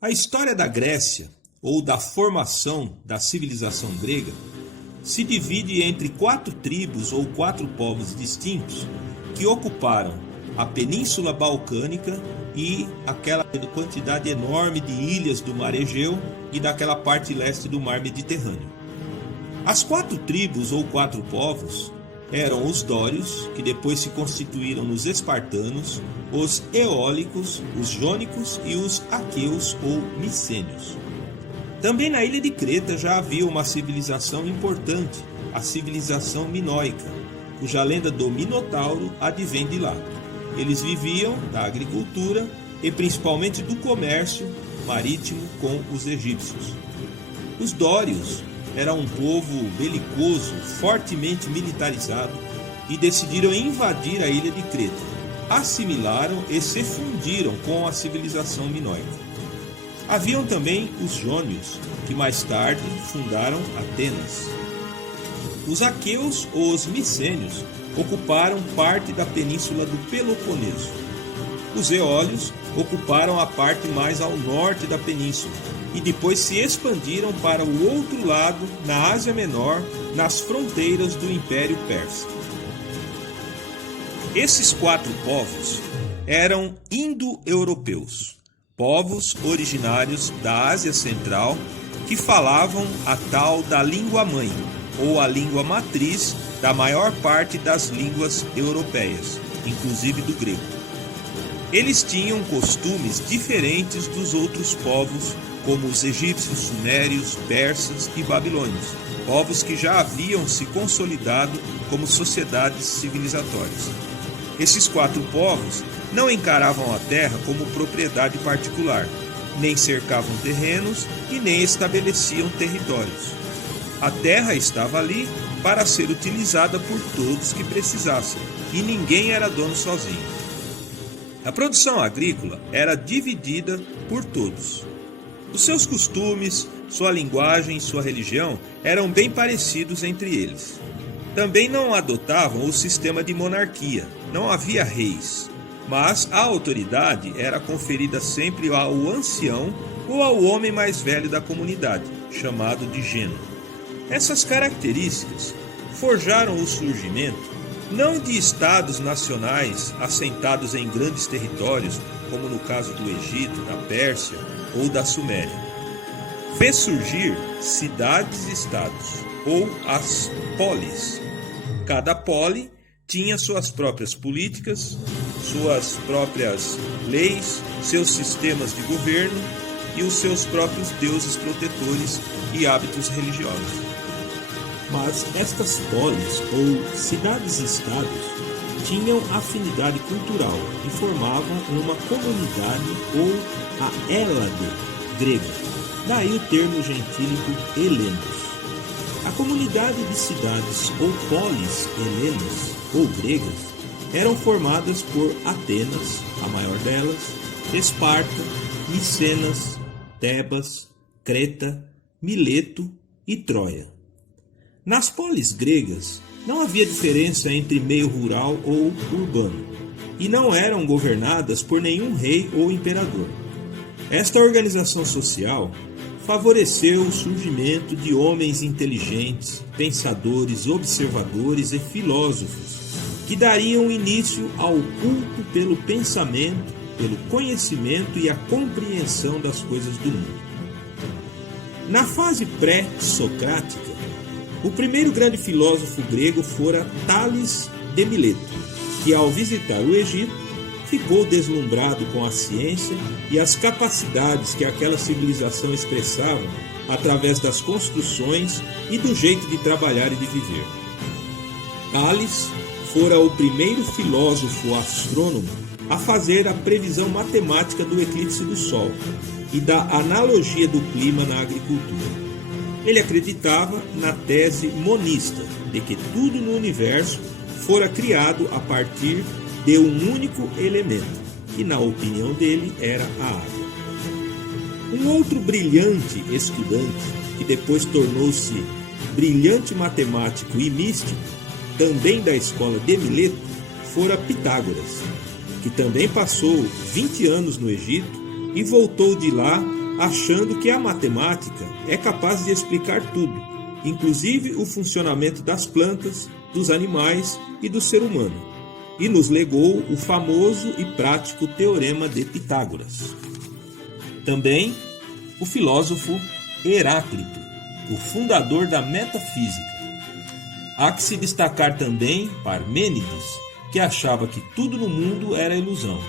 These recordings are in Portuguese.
A história da Grécia, ou da formação da civilização grega, se divide entre 4 tribos ou 4 povos distintos que ocuparam a Península Balcânica e aquela quantidade enorme de ilhas do Mar Egeu e daquela parte leste do Mar Mediterrâneo. As 4 tribos ou 4 povos eram os dórios, que depois se constituíram nos espartanos, os eólicos, os jônicos e os aqueus ou micênios. Também na ilha de Creta já havia uma civilização importante, a civilização minoica, cuja lenda do Minotauro advém de lá. Eles viviam da agricultura e principalmente do comércio marítimo com os egípcios. Os dórios eram um povo belicoso, fortemente militarizado, e decidiram invadir a ilha de Creta. Assimilaram e se fundiram com a civilização minoica. Haviam também os jônios, que mais tarde fundaram Atenas. Os aqueus ou os micênios ocuparam parte da península do Peloponeso. Os eólios ocuparam a parte mais ao norte da península e depois se expandiram para o outro lado, na Ásia Menor, nas fronteiras do Império Persa. Esses 4 povos eram indo-europeus, povos originários da Ásia Central que falavam a tal da língua-mãe, ou a língua matriz da maior parte das línguas europeias, inclusive do grego. Eles tinham costumes diferentes dos outros povos, como os egípcios, sumérios, persas e babilônios, povos que já haviam se consolidado como sociedades civilizatórias. Esses 4 povos não encaravam a terra como propriedade particular, nem cercavam terrenos e nem estabeleciam territórios. A terra estava ali para ser utilizada por todos que precisassem, e ninguém era dono sozinho. A produção agrícola era dividida por todos. Os seus costumes, sua linguagem e sua religião eram bem parecidos entre eles. Também não adotavam o sistema de monarquia, não havia reis, mas a autoridade era conferida sempre ao ancião ou ao homem mais velho da comunidade, chamado de gênero. Essas características forjaram o surgimento não de estados nacionais assentados em grandes territórios, como no caso do Egito, da Pérsia ou da Suméria. Fez surgir cidades-estados, ou as polis. Cada poli tinha suas próprias políticas, suas próprias leis, seus sistemas de governo e os seus próprios deuses protetores e hábitos religiosos. Mas estas polis, ou cidades-estados, tinham afinidade cultural e formavam uma comunidade ou a Hélade grega, daí o termo gentílico helenos. A comunidade de cidades ou polis helenas ou gregas eram formadas por Atenas, a maior delas, Esparta, Micenas, Tebas, Creta, Mileto e Troia. Nas polis gregas não havia diferença entre meio rural ou urbano, e não eram governadas por nenhum rei ou imperador. Esta organização social favoreceu o surgimento de homens inteligentes, pensadores, observadores e filósofos, que dariam início ao culto pelo pensamento, pelo conhecimento e a compreensão das coisas do mundo. Na fase pré-socrática, o primeiro grande filósofo grego fora Tales de Mileto, que ao visitar o Egito ficou deslumbrado com a ciência e as capacidades que aquela civilização expressava através das construções e do jeito de trabalhar e de viver. Tales fora o primeiro filósofo astrônomo a fazer a previsão matemática do eclipse do Sol e da analogia do clima na agricultura. Ele acreditava na tese monista, de que tudo no universo fora criado a partir de um único elemento, que na opinião dele era a água. Um outro brilhante estudante, que depois tornou-se brilhante matemático e místico, também da escola de Mileto, fora Pitágoras, que também passou 20 anos no Egito e voltou de lá achando que a matemática é capaz de explicar tudo, inclusive o funcionamento das plantas, dos animais e do ser humano, e nos legou o famoso e prático Teorema de Pitágoras. Também o filósofo Heráclito, o fundador da metafísica. Há que se destacar também Parmênides, que achava que tudo no mundo era ilusão,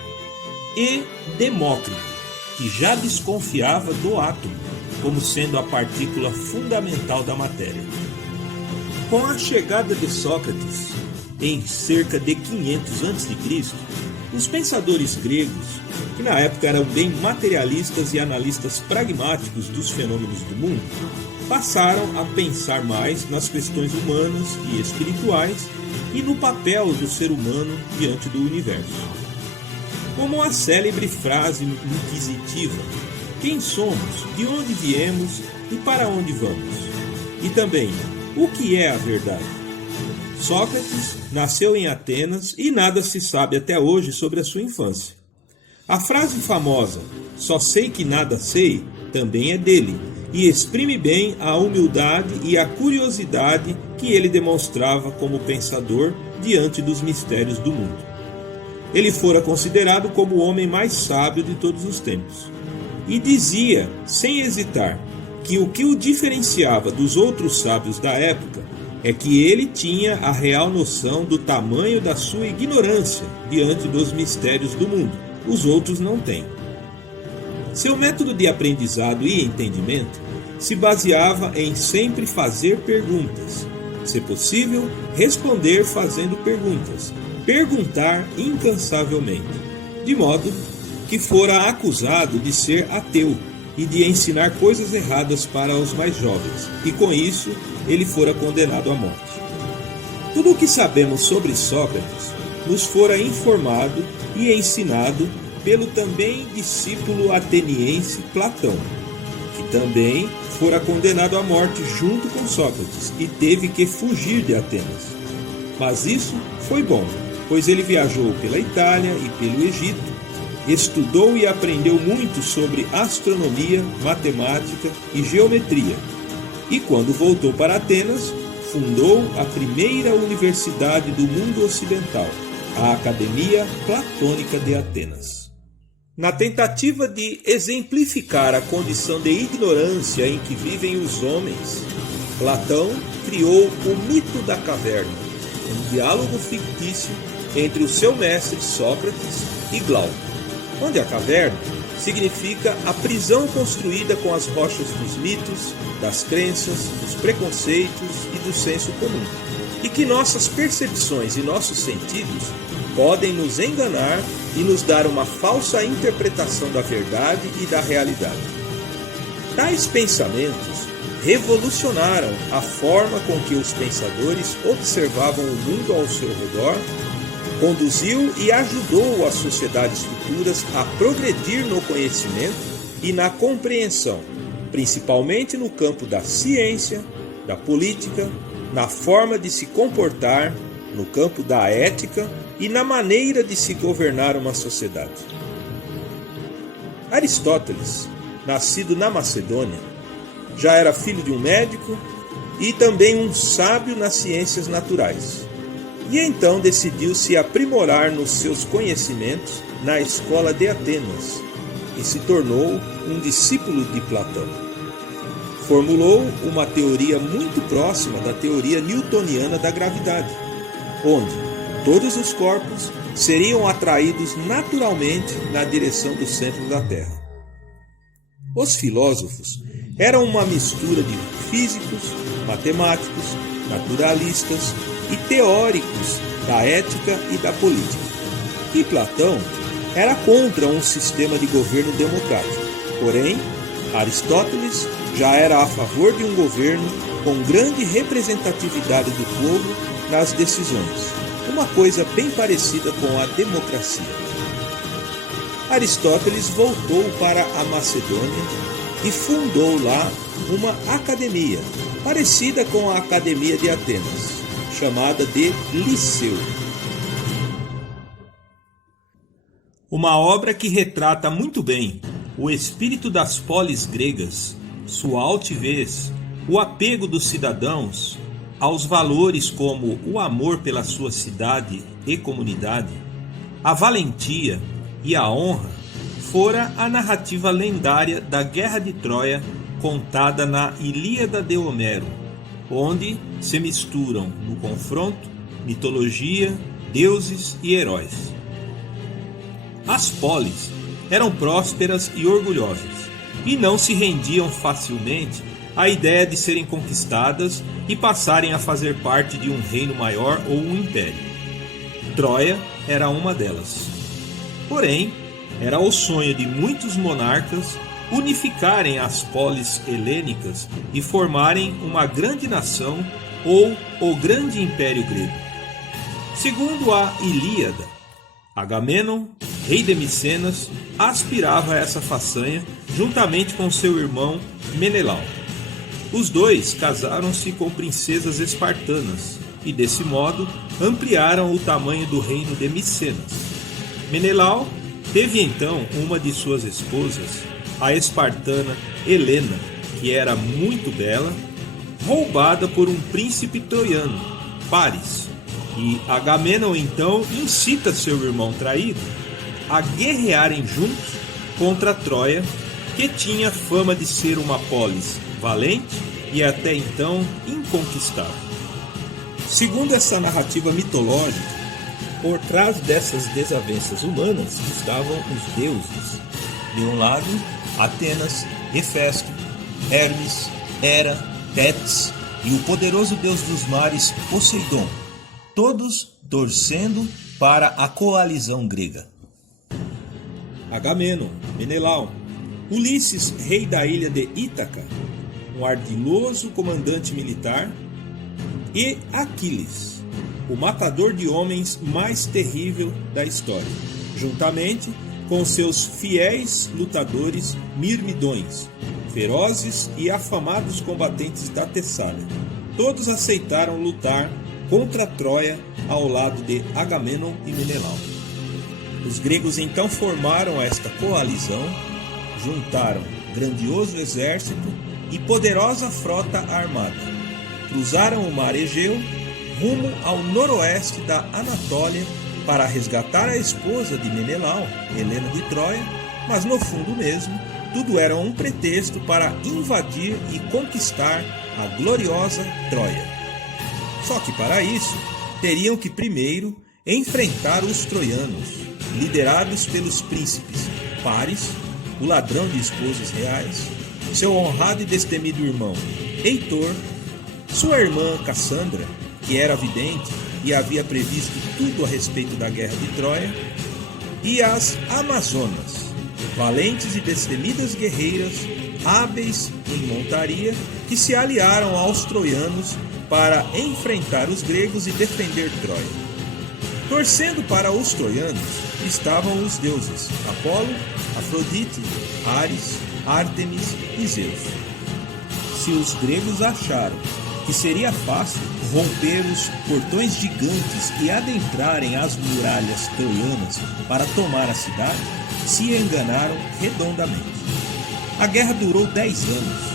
e Demócrito, que já desconfiava do átomo como sendo a partícula fundamental da matéria. Com a chegada de Sócrates, em cerca de 500 a.C., os pensadores gregos, que na época eram bem materialistas e analistas pragmáticos dos fenômenos do mundo, passaram a pensar mais nas questões humanas e espirituais e no papel do ser humano diante do universo. Como a célebre frase inquisitiva: quem somos, de onde viemos e para onde vamos? E também, o que é a verdade? Sócrates nasceu em Atenas e nada se sabe até hoje sobre a sua infância. A frase famosa, só sei que nada sei, também é dele, e exprime bem a humildade e a curiosidade que ele demonstrava como pensador diante dos mistérios do mundo. Ele fora considerado como o homem mais sábio de todos os tempos, e dizia, sem hesitar, que o que o diferenciava dos outros sábios da época é que ele tinha a real noção do tamanho da sua ignorância diante dos mistérios do mundo. Os outros não têm. Seu método de aprendizado e entendimento se baseava em sempre fazer perguntas, se possível, responder fazendo perguntas, perguntar incansavelmente, de modo que fora acusado de ser ateu e de ensinar coisas erradas para os mais jovens, e com isso ele fora condenado à morte. Tudo o que sabemos sobre Sócrates nos fora informado e ensinado pelo também discípulo ateniense Platão, que também fora condenado à morte junto com Sócrates e teve que fugir de Atenas. Mas isso foi bom, pois ele viajou pela Itália e pelo Egito, estudou e aprendeu muito sobre astronomia, matemática e geometria, e quando voltou para Atenas, fundou a primeira universidade do mundo ocidental, a Academia Platônica de Atenas. Na tentativa de exemplificar a condição de ignorância em que vivem os homens, Platão criou o mito da caverna, um diálogo fictício entre o seu mestre Sócrates e Glauco, onde a caverna significa a prisão construída com as rochas dos mitos, das crenças, dos preconceitos e do senso comum, e que nossas percepções e nossos sentidos podem nos enganar e nos dar uma falsa interpretação da verdade e da realidade. Tais pensamentos revolucionaram a forma com que os pensadores observavam o mundo ao seu redor, conduziu e ajudou as sociedades futuras a progredir no conhecimento e na compreensão, principalmente no campo da ciência, da política, na forma de se comportar, no campo da ética e na maneira de se governar uma sociedade. Aristóteles, nascido na Macedônia, já era filho de um médico e também um sábio nas ciências naturais. E então decidiu se aprimorar nos seus conhecimentos na escola de Atenas e se tornou um discípulo de Platão. Formulou uma teoria muito próxima da teoria newtoniana da gravidade, onde todos os corpos seriam atraídos naturalmente na direção do centro da Terra. Os filósofos eram uma mistura de físicos, matemáticos, naturalistas e teóricos da ética e da política. E Platão era contra um sistema de governo democrático. Porém, Aristóteles já era a favor de um governo com grande representatividade do povo nas decisões, uma coisa bem parecida com a democracia. Aristóteles voltou para a Macedônia e fundou lá uma academia, parecida com a Academia de Atenas, chamada de Liceu. Uma obra que retrata muito bem o espírito das polis gregas, sua altivez, o apego dos cidadãos aos valores como o amor pela sua cidade e comunidade, a valentia e a honra, fora a narrativa lendária da Guerra de Troia contada na Ilíada de Homero, onde se misturam no confronto mitologia, deuses e heróis. As polis eram prósperas e orgulhosas, e não se rendiam facilmente à ideia de serem conquistadas e passarem a fazer parte de um reino maior ou um império. Troia era uma delas. Porém, era o sonho de muitos monarcas unificarem as polis helênicas e formarem uma grande nação ou o grande império grego. Segundo a Ilíada, Agamenon, rei de Micenas, aspirava a essa façanha juntamente com seu irmão Menelau. Os dois casaram-se com princesas espartanas e, desse modo, ampliaram o tamanho do reino de Micenas. Menelau teve então uma de suas esposas, a espartana Helena, que era muito bela, roubada por um príncipe troiano, Paris, e Agamenon então incita seu irmão traído a guerrearem juntos contra Troia, que tinha fama de ser uma polis valente e até então inconquistável. Segundo essa narrativa mitológica, por trás dessas desavenças humanas estavam os deuses. De um lado, Atenas, Hefesto, Hermes, Hera, Tétis e o poderoso deus dos mares, Poseidon, todos torcendo para a coalizão grega. Agamenon, Menelau, Ulisses, rei da ilha de Ítaca, um ardiloso comandante militar, e Aquiles, o matador de homens mais terrível da história, juntamente com seus fiéis lutadores mirmidões, ferozes e afamados combatentes da Tessália. Todos aceitaram lutar contra Troia ao lado de Agamenon e Menelau. Os gregos então formaram esta coalizão, juntaram grandioso exército e poderosa frota armada, cruzaram o mar Egeu rumo ao noroeste da Anatólia para resgatar a esposa de Menelau, Helena de Troia, mas no fundo mesmo, tudo era um pretexto para invadir e conquistar a gloriosa Troia. Só que para isso, teriam que primeiro enfrentar os troianos, liderados pelos príncipes Paris, o ladrão de esposas reais, seu honrado e destemido irmão Heitor, sua irmã Cassandra, que era vidente e havia previsto tudo a respeito da guerra de Troia, e as Amazonas, valentes e destemidas guerreiras, hábeis em montaria, que se aliaram aos troianos para enfrentar os gregos e defender Troia. Torcendo para os troianos estavam os deuses Apolo, Afrodite, Ares, Ártemis e Zeus. Se os gregos acharam que seria fácil romper os portões gigantes e adentrarem as muralhas troianas para tomar a cidade, se enganaram redondamente. A guerra durou 10 anos,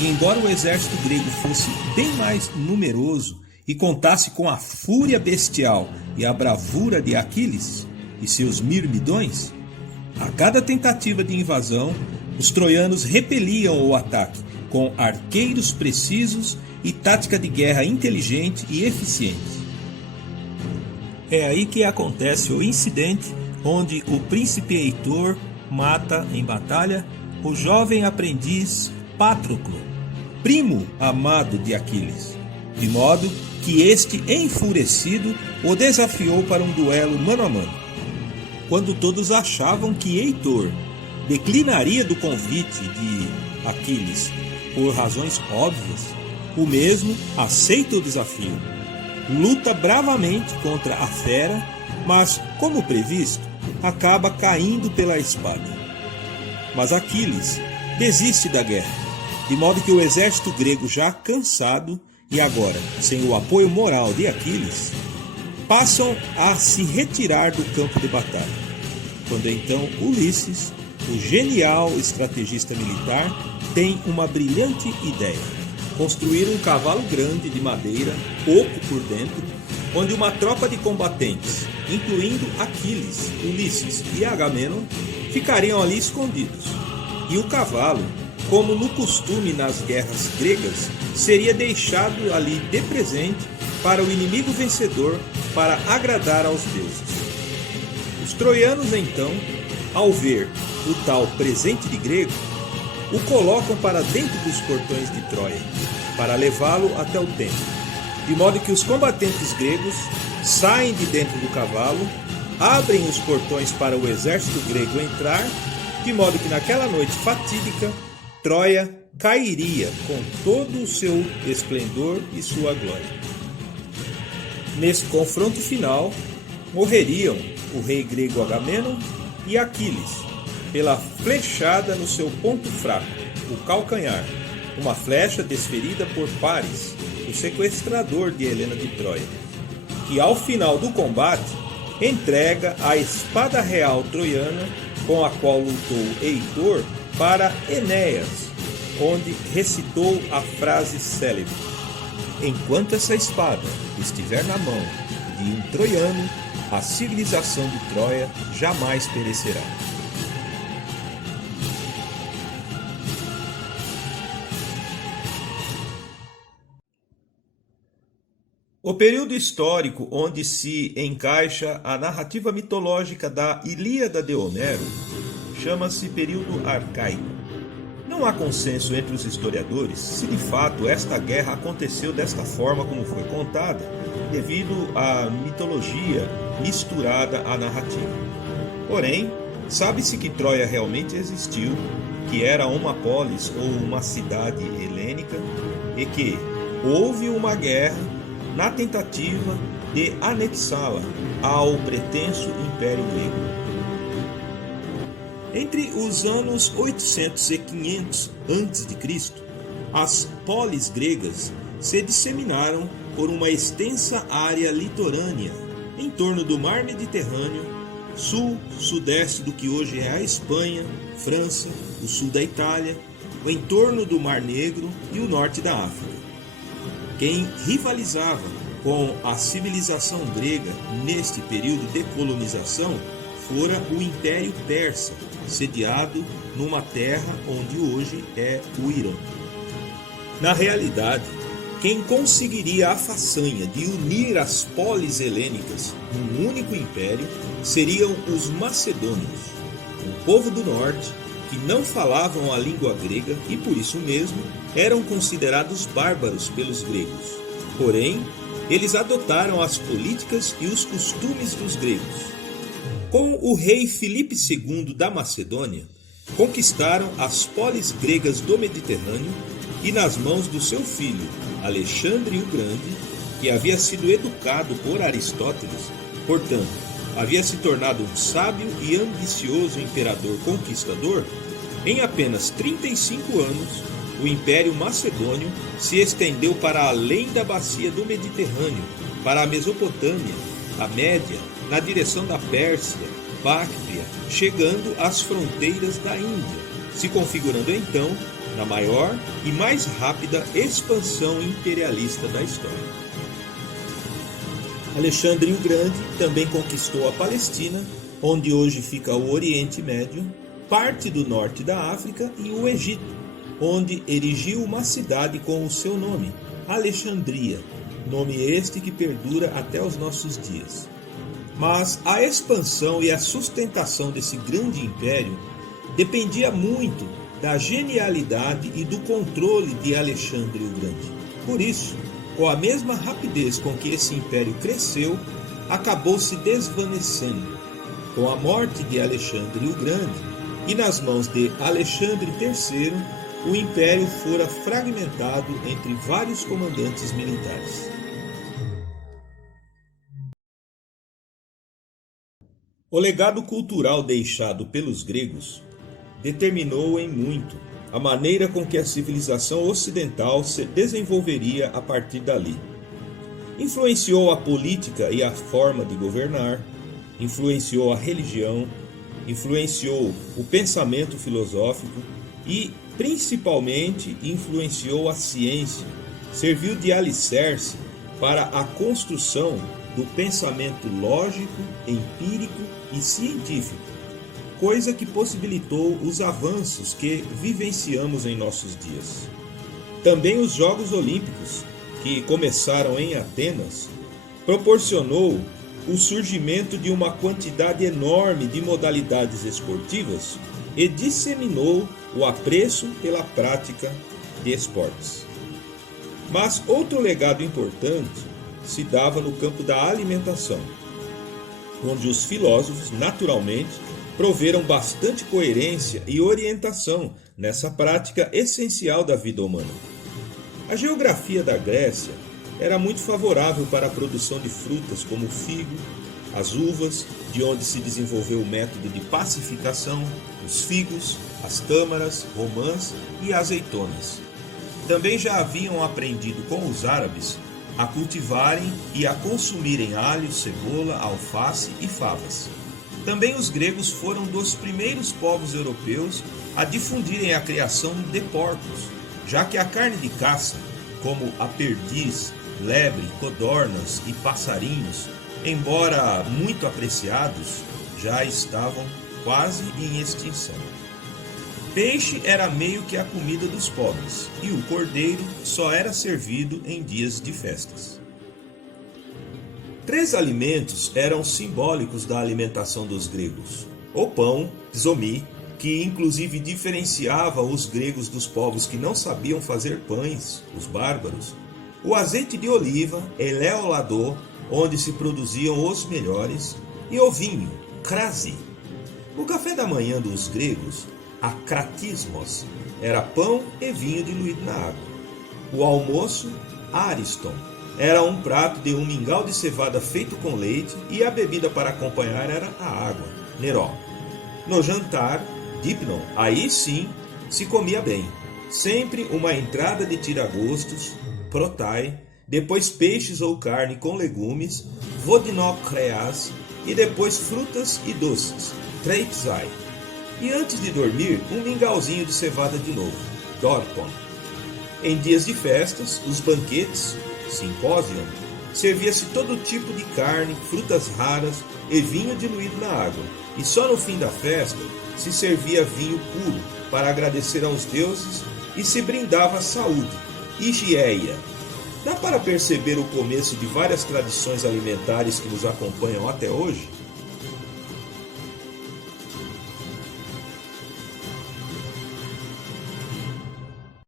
e embora o exército grego fosse bem mais numeroso e contasse com a fúria bestial e a bravura de Aquiles e seus mirmidões, a cada tentativa de invasão, os troianos repeliam o ataque com arqueiros precisos e tática de guerra inteligente e eficiente. É aí que acontece o incidente onde o príncipe Heitor mata em batalha o jovem aprendiz Patroclo, primo amado de Aquiles, de modo que este, enfurecido, o desafiou para um duelo mano a mano. Quando todos achavam que Heitor declinaria do convite de Aquiles por razões óbvias, o mesmo aceita o desafio, luta bravamente contra a fera, mas, como previsto, acaba caindo pela espada. Mas Aquiles desiste da guerra, de modo que o exército grego, já cansado e agora sem o apoio moral de Aquiles, passam a se retirar do campo de batalha. Quando então Ulisses, o genial estrategista militar tem uma brilhante ideia: construir um cavalo grande de madeira, oco por dentro, onde uma tropa de combatentes, incluindo Aquiles, Ulisses e Agamenon, ficariam ali escondidos. E o cavalo, como no costume nas guerras gregas, seria deixado ali de presente para o inimigo vencedor, para agradar aos deuses. Os troianos, então, ao ver o tal presente de grego, o colocam para dentro dos portões de Troia, para levá-lo até o templo, de modo que os combatentes gregos saem de dentro do cavalo, abrem os portões para o exército grego entrar, de modo que naquela noite fatídica, Troia cairia com todo o seu esplendor e sua glória. Nesse confronto final, morreriam o rei grego Agamenon e Aquiles, pela flechada no seu ponto fraco, o calcanhar, uma flecha desferida por Paris, o sequestrador de Helena de Troia, que ao final do combate entrega a espada real troiana com a qual lutou Heitor para Enéas, onde recitou a frase célebre: enquanto essa espada estiver na mão de um troiano, a civilização de Troia jamais perecerá. O período histórico onde se encaixa a narrativa mitológica da Ilíada de Homero chama-se período arcaico. Não há consenso entre os historiadores se de fato esta guerra aconteceu desta forma como foi contada, devido à mitologia misturada à narrativa. Porém, sabe-se que Troia realmente existiu, que era uma polis ou uma cidade helênica e que houve uma guerra na tentativa de anexá-la ao pretenso Império Grego. Entre os anos 800 e 500 a.C., as polis gregas se disseminaram por uma extensa área litorânea em torno do mar Mediterrâneo, sul-sudeste do que hoje é a Espanha, França, o sul da Itália, o entorno do Mar Negro e o norte da África. Quem rivalizava com a civilização grega neste período de colonização fora o Império Persa, sediado numa terra onde hoje é o Irã. Na realidade, quem conseguiria a façanha de unir as polis helênicas num único império seriam os macedônios, um povo do norte que não falavam a língua grega e por isso mesmo eram considerados bárbaros pelos gregos. Porém, eles adotaram as políticas e os costumes dos gregos. Com o rei Filipe II da Macedônia, conquistaram as polis gregas do Mediterrâneo e nas mãos do seu filho, Alexandre o Grande, que havia sido educado por Aristóteles, portanto, havia se tornado um sábio e ambicioso imperador conquistador, em apenas 35 anos, o Império Macedônio se estendeu para além da bacia do Mediterrâneo, para a Mesopotâmia, a Média, na direção da Pérsia, Báctria, chegando às fronteiras da Índia, se configurando então na maior e mais rápida expansão imperialista da história. Alexandre o Grande também conquistou a Palestina, onde hoje fica o Oriente Médio, parte do norte da África e o Egito, onde erigiu uma cidade com o seu nome, Alexandria, nome este que perdura até os nossos dias. Mas a expansão e a sustentação desse grande império dependia muito da genialidade e do controle de Alexandre o Grande. Por isso, com a mesma rapidez com que esse império cresceu, acabou se desvanecendo. Com a morte de Alexandre o Grande e nas mãos de Alexandre III, o império fora fragmentado entre vários comandantes militares. O legado cultural deixado pelos gregos determinou em muito a maneira com que a civilização ocidental se desenvolveria a partir dali. Influenciou a política e a forma de governar, influenciou a religião, influenciou o pensamento filosófico e, principalmente, influenciou a ciência. Serviu de alicerce para a construção do pensamento lógico, empírico e científico, coisa que possibilitou os avanços que vivenciamos em nossos dias. Também os Jogos Olímpicos, que começaram em Atenas, proporcionou o surgimento de uma quantidade enorme de modalidades esportivas e disseminou o apreço pela prática de esportes. Mas outro legado importante se dava no campo da alimentação, onde os filósofos, naturalmente, proveram bastante coerência e orientação nessa prática essencial da vida humana. A geografia da Grécia era muito favorável para a produção de frutas como o figo, as uvas, de onde se desenvolveu o método de pacificação, os figos, as tâmaras, romãs e azeitonas. Também já haviam aprendido com os árabes a cultivarem e a consumirem alho, cebola, alface e favas. Também os gregos foram dos primeiros povos europeus a difundirem a criação de porcos, já que a carne de caça, como a perdiz, lebre, codornas e passarinhos, embora muito apreciados, já estavam quase em extinção. Peixe era meio que a comida dos pobres, e o cordeiro só era servido em dias de festas. 3 alimentos eram simbólicos da alimentação dos gregos: o pão, zomi, que inclusive diferenciava os gregos dos povos que não sabiam fazer pães, os bárbaros; o azeite de oliva, eleoladô, onde se produziam os melhores; e o vinho, krasi. O café da manhã dos gregos, akratismos, era pão e vinho diluído na água. O almoço, ariston, era um prato de um mingau de cevada feito com leite, e a bebida para acompanhar era a água, neró. No jantar, dipnon, aí sim se comia bem. Sempre uma entrada de tiragostos, protai, depois peixes ou carne com legumes, vodinokreas, e depois frutas e doces, treipsai. E antes de dormir, um mingauzinho de cevada de novo, dorpon. Em dias de festas, os banquetes, simpósion, servia-se todo tipo de carne, frutas raras e vinho diluído na água, e só no fim da festa se servia vinho puro para agradecer aos deuses e se brindava a saúde, higieia. Dá para perceber o começo de várias tradições alimentares que nos acompanham até hoje?